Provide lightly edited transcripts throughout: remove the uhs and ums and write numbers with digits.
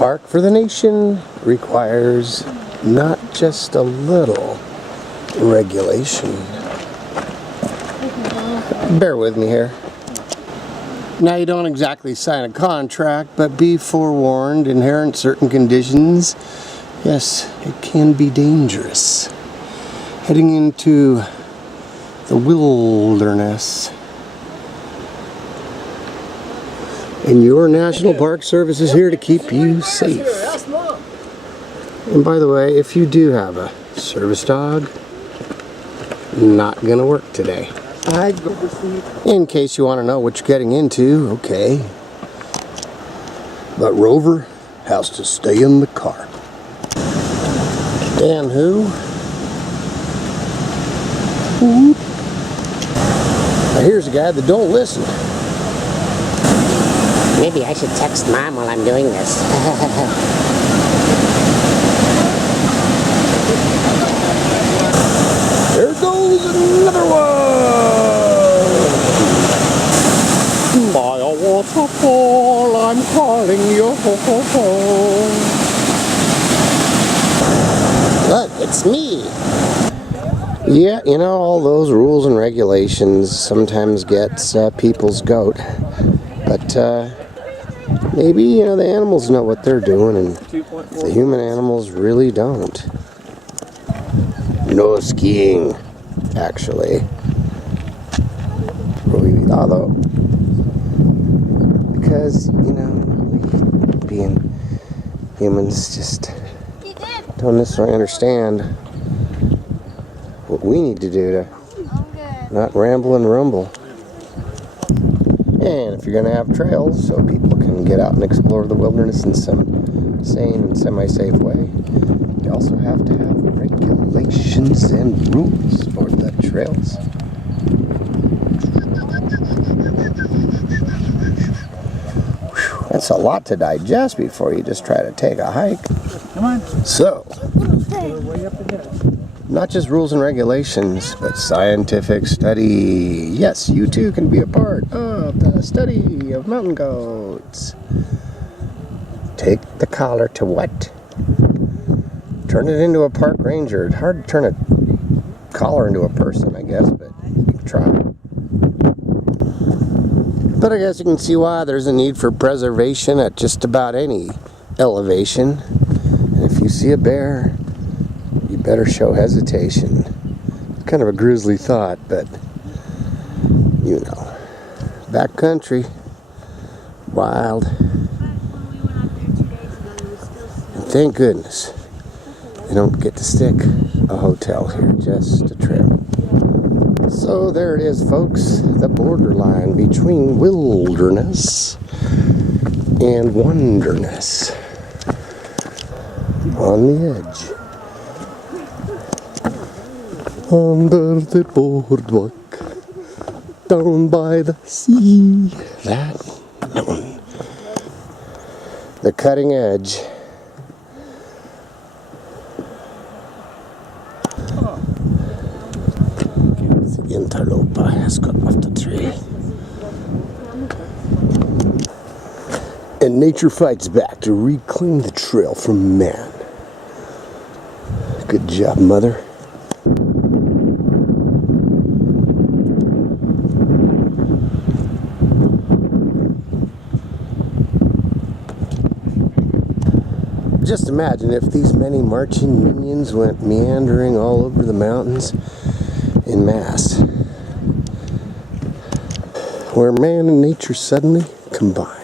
Park for the nation requires not just a little regulation. Bear with me here. Now, you don't exactly sign a contract, but be forewarned, inherent certain conditions. Yes, it can be dangerous. Heading into the wilderness. And your National Park Service is here to keep you safe. And by the way, if you do have a service dog, not gonna work today. In case you want to know what you're getting into, okay. But Rover has to stay in the car. And who? Now here's a guy that don't listen. Maybe I should text Mom while I'm doing this. There goes another one! By a waterfall, I'm calling you. Look, it's me. Yeah, you know, all those rules and regulations sometimes gets people's goat. But maybe, you know, the animals know what they're doing and the human animals really don't. No skiing, actually. Although, because, you know, we, being humans, just don't necessarily understand what we need to do to not ramble and rumble. And if you're going to have trails so people can get out and explore the wilderness in some sane and semi-safe way, you also have to have regulations and rules for the trails. Whew, that's a lot to digest before you just try to take a hike. Come on. So, Way up the hill. not just rules and regulations, but scientific study. Yes, you too can be a part of the study of mountain goats. Take the collar to what? Turn it into a park ranger. It's hard to turn a collar into a person, I guess, but you can try. But I guess you can see why there's a need for preservation at just about any elevation. And if you see a bear, you better show hesitation. It's kind of a grisly thought, but you know, backcountry, wild. And thank goodness you don't get to stick a hotel here, just a trail. So there it is, folks, the borderline between wilderness and wonderness. On the edge. Under the boardwalk, down by the sea. That mountain. The cutting edge. The interlope has got off the tree. And nature fights back to reclaim the trail from man. Good job, Mother. Just imagine if these many marching minions went meandering all over the mountains in mass, where man and nature suddenly combine.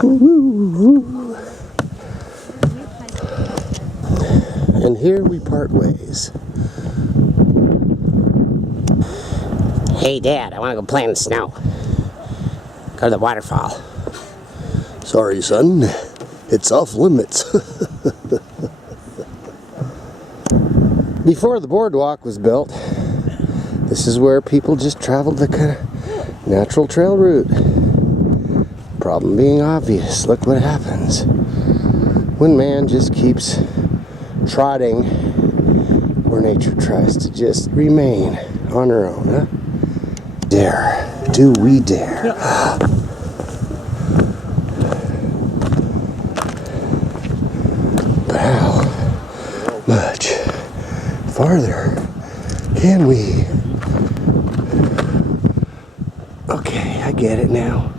Woo-hoo-hoo. And here we part ways. Hey, Dad, I want to go play in the snow. Go to the waterfall. Sorry, son. It's off limits. Before the boardwalk was built, this is where people just traveled the kind of natural trail route. Problem being obvious, look what happens when man just keeps trotting where nature tries to just remain on her own, huh? Dare. Do we dare? But how much farther can we? Okay, I get it now.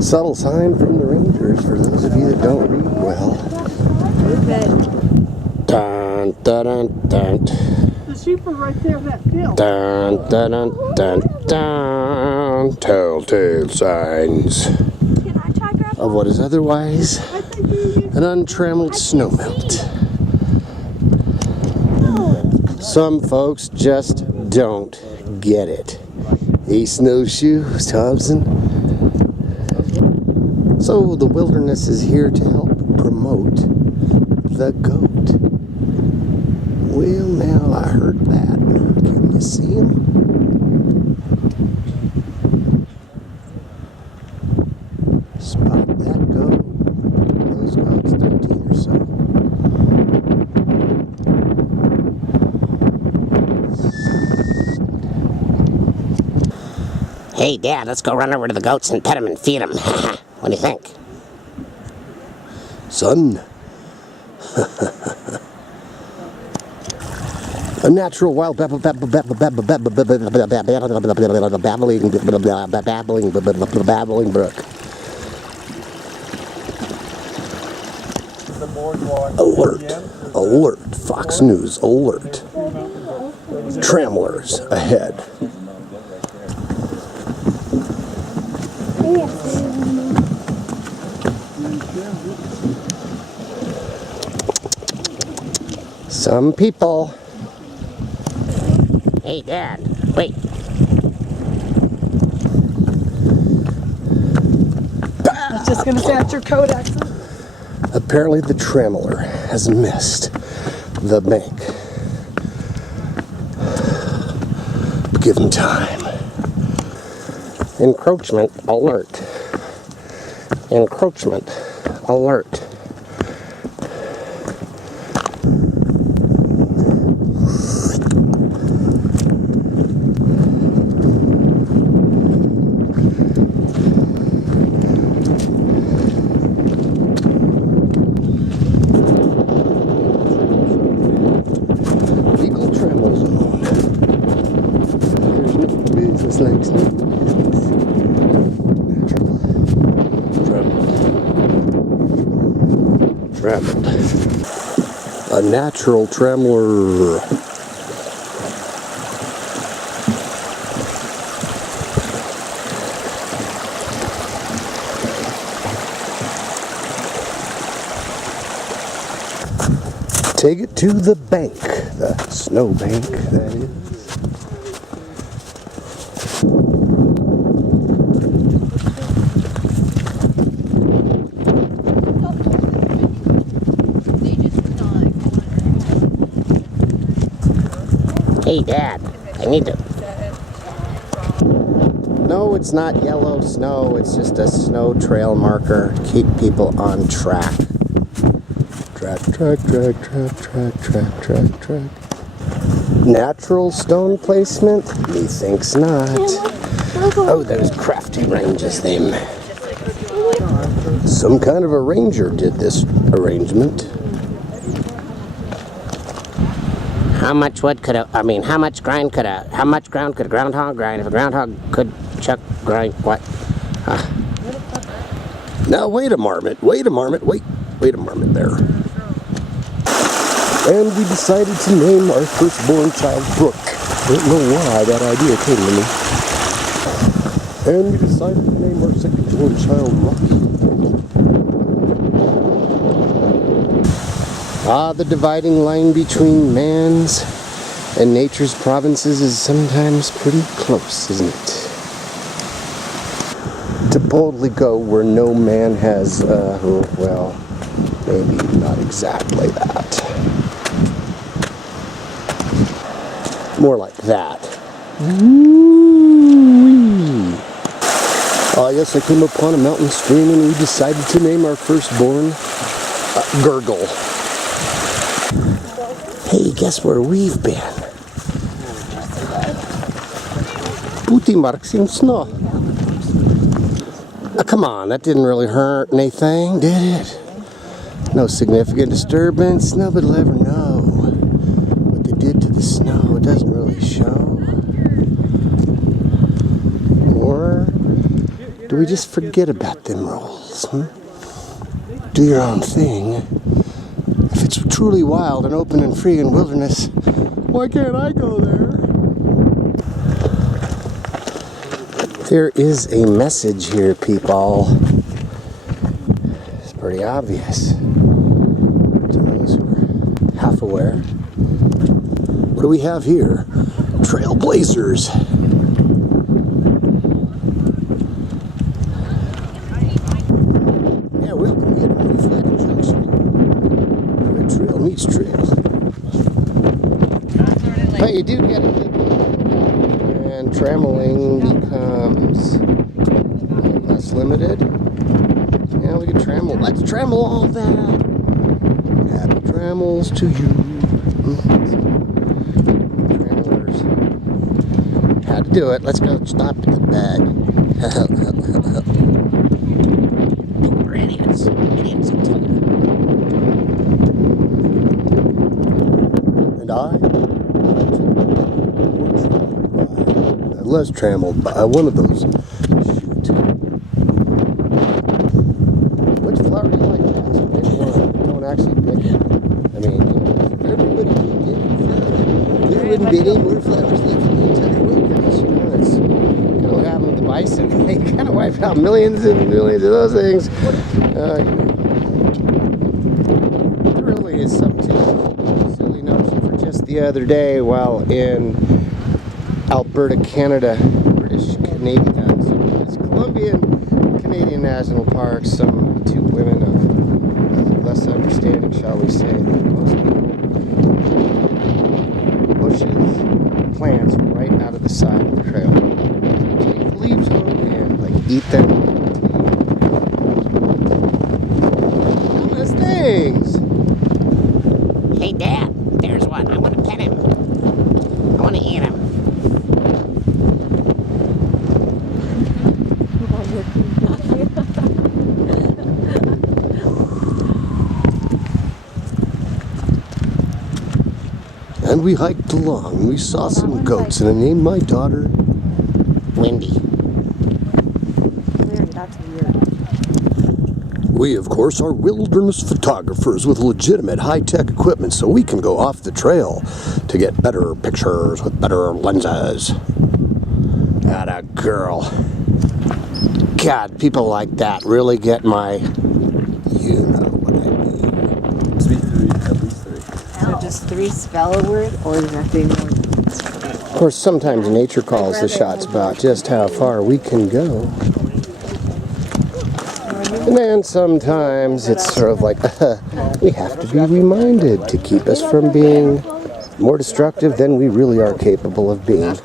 Subtle sign from the rangers for those of you that don't read well. Dun dun dun dun. The sheep are right there in that field. Dun dun dun dun dun. Telltale signs Can I try grandpa? of what is otherwise I think you an untrammeled snowmelt. Some folks just don't get it. Hey, snowshoes, Thompson. So the wilderness is here to help promote the goat. Well, now I heard that. Can you see him? Spot that goat. Those goats, 13 or so. Hey, Dad, let's go run over to the goats and pet them and feed them. What do you think? Son. A natural wild babbling brook. Alert. Alert. Fox News. Alert. Trammelers ahead. Some people. Hey, Dad, wait. I was just going to say that's your code accent. Apparently the trammeler has missed the bank. But give him time. Encroachment alert. Encroachment alert. Legal trammel zone. There's no business like snow business. Natural. Trammeled. A natural trammeler. Take it to the bank, the snow bank, that is. Hey, Dad, I need to... No, it's not yellow snow, it's just a snow trail marker to keep people on track. Track, track, track, track, track, track, track, track. Natural stone placement? Methinks not. Oh, those crafty ranges, them. Some kind of a ranger did this arrangement. How much wood could how much ground could a groundhog grind if a groundhog could chuck grind what? Now, wait a marmot, wait a marmot there. And we decided to name our firstborn child Brooke. I don't know why that idea came to me. And we decided to name our second-born child Rocky. Ah, the dividing line between man's and nature's provinces is sometimes pretty close, isn't it? To boldly go where no man has, well, maybe not exactly that. More like that. Woo-wee. I guess I came upon a mountain stream and we decided to name our firstborn Gurgle. Hey, guess where we've been? booty marks in snow. Come on, that didn't really hurt anything, did it? No significant disturbance. Nobody will ever know what they did to the snow. It doesn't really show. Or do we just forget about them rules? Do your own thing. If it's truly wild and open and free in wilderness, why can't I go there? There is a message here, people. It's pretty obvious to those who are half aware. What do we have here? Trailblazers. Yeah, welcome to Woody Flat Junction. Where trail meets trail. But you do get a good one. And trammeling becomes less limited. Yeah, we can trammel. Let's trammel all that. Happy trammels to you. Trammelers. How to do it. Let's go stop at the bed. We're idiots. Idiots, I tell you. And I less trammeled by one of those. Shoot. Which flower do you like best? Maybe one. Don't actually pick it. I mean, everybody can get it. There wouldn't be any more flowers left in the entire wilderness. You know, it's kind of what happened with the bison. They kind of wiped out millions and millions of those things. There really is something silly notion for just the other day while in Alberta, Canada, British Columbian Canadian National Park. Some two women of less understanding, shall we say, than most people. Bushes, plants right out of the side of the trail. Take the leaves home and like eat them. Nice things. Hey, Dad, there's one. I want to pet him. I want to eat him. And we hiked along. We saw some goats, and I named my daughter Wendy. Weird, that's weird. We, of course, are wilderness photographers with legitimate high-tech equipment, so we can go off the trail to get better pictures with better lenses. Atta girl. God, people like that really get my... You know what I mean. At least three. So does 3 spell a word, or is that being more? Of course, sometimes nature calls the shots about just how far we can go. And then sometimes it's sort of like, we have to be reminded to keep us from being more destructive than we really are capable of being.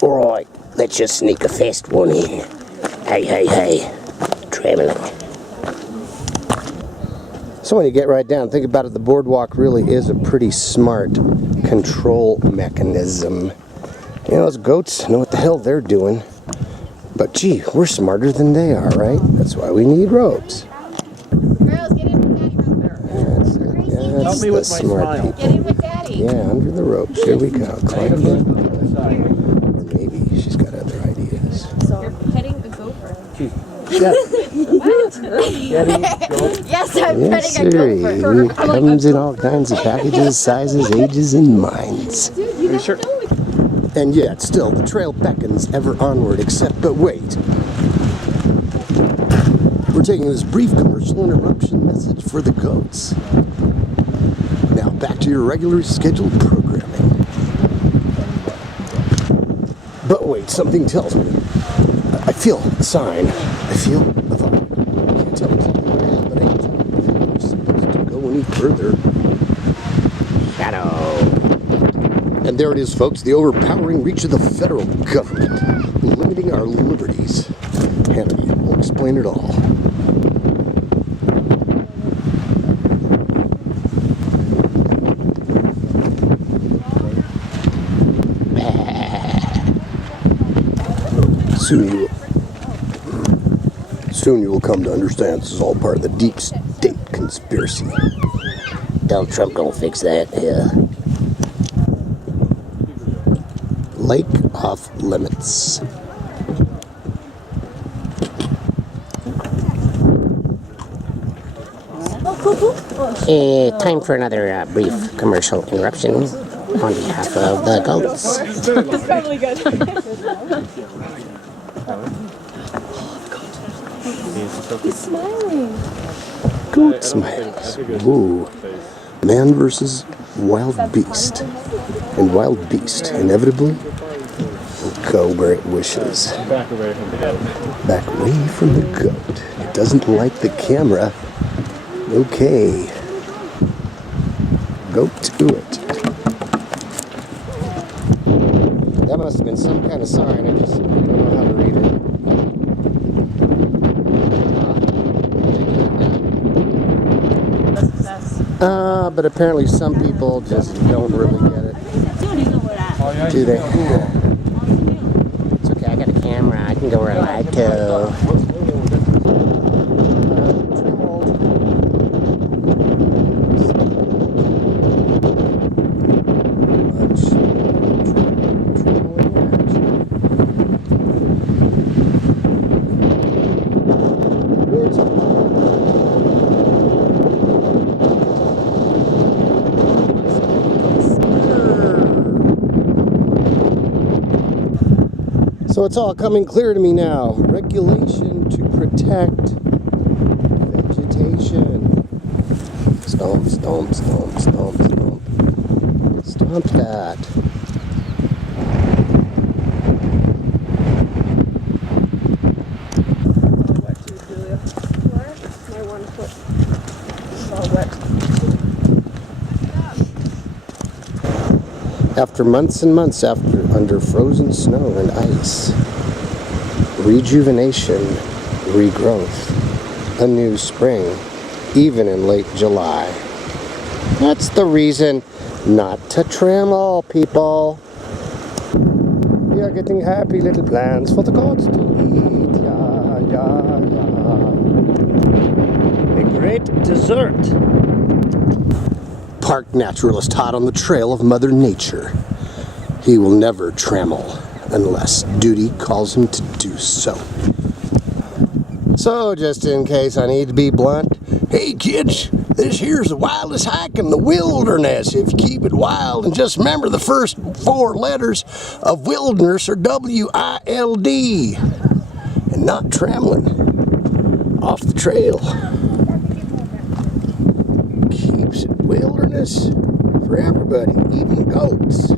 Alright, let's just sneak a fast one in. Hey. Traveling. So when you get right down, think about it, the boardwalk really is a pretty smart control mechanism. You know, those goats know what the hell they're doing. But gee, we're smarter than they are, right? That's why we need ropes. Girls, get in with Daddy real quick. That's it. Yeah, that's the smart people. Get in with Daddy. Yeah, under the ropes. Here we go. Climb in. Or maybe she's got other ideas. You're petting a gopher. Yes, I'm Yes, petting a sir. gopher. It comes in all kinds of packages, sizes, ages, and minds. Dude, you never know. And yet, still, the trail beckons ever onward, except, but wait. We're taking this brief commercial interruption message for the goats. Now, back to your regularly scheduled programming. But wait, something tells me. I feel a sign. I feel a vibe. I can't tell exactly what it is, but I ain't we're supposed to go any further. Shadow. And there it is, folks, the overpowering reach of the federal government, limiting our liberties. Hannity will explain it all. Soon you will come to understand this is all part of the deep state conspiracy. Donald Trump gonna fix that, yeah. Lake off limits. Time for another brief commercial interruption on behalf of the goats. Really good. He's smiling. Goat smiles. Ooh. Man versus wild beast. And wild beast inevitably will go where it wishes. Back away from the goat. Back away from the goat. It doesn't like the camera. Okay. Go to it. That must have been some kind of sign. I just don't know how to read it. But apparently some people just don't really get it. Do they? It's okay, I got a camera. I can go where I like to. So it's all coming clear to me now. Regulation to protect vegetation. Stomp, stomp, stomp, stomp, stomp. Stomp that. After months and months under frozen snow and ice, rejuvenation, regrowth, a new spring, even in late July. That's the reason not to trammel, people. We are getting happy little plans for the gods to eat. Yeah, yeah, yeah. A great dessert. Park naturalist hot on the trail of Mother Nature. He will never trammel unless duty calls him to do so. So, just in case I need to be blunt, hey kids, this here's the wildest hike in the wilderness. If you keep it wild and just remember the first 4 letters of wilderness are W-I-L-D and not trammeling off the trail. Keeps it wilderness for everybody, even goats.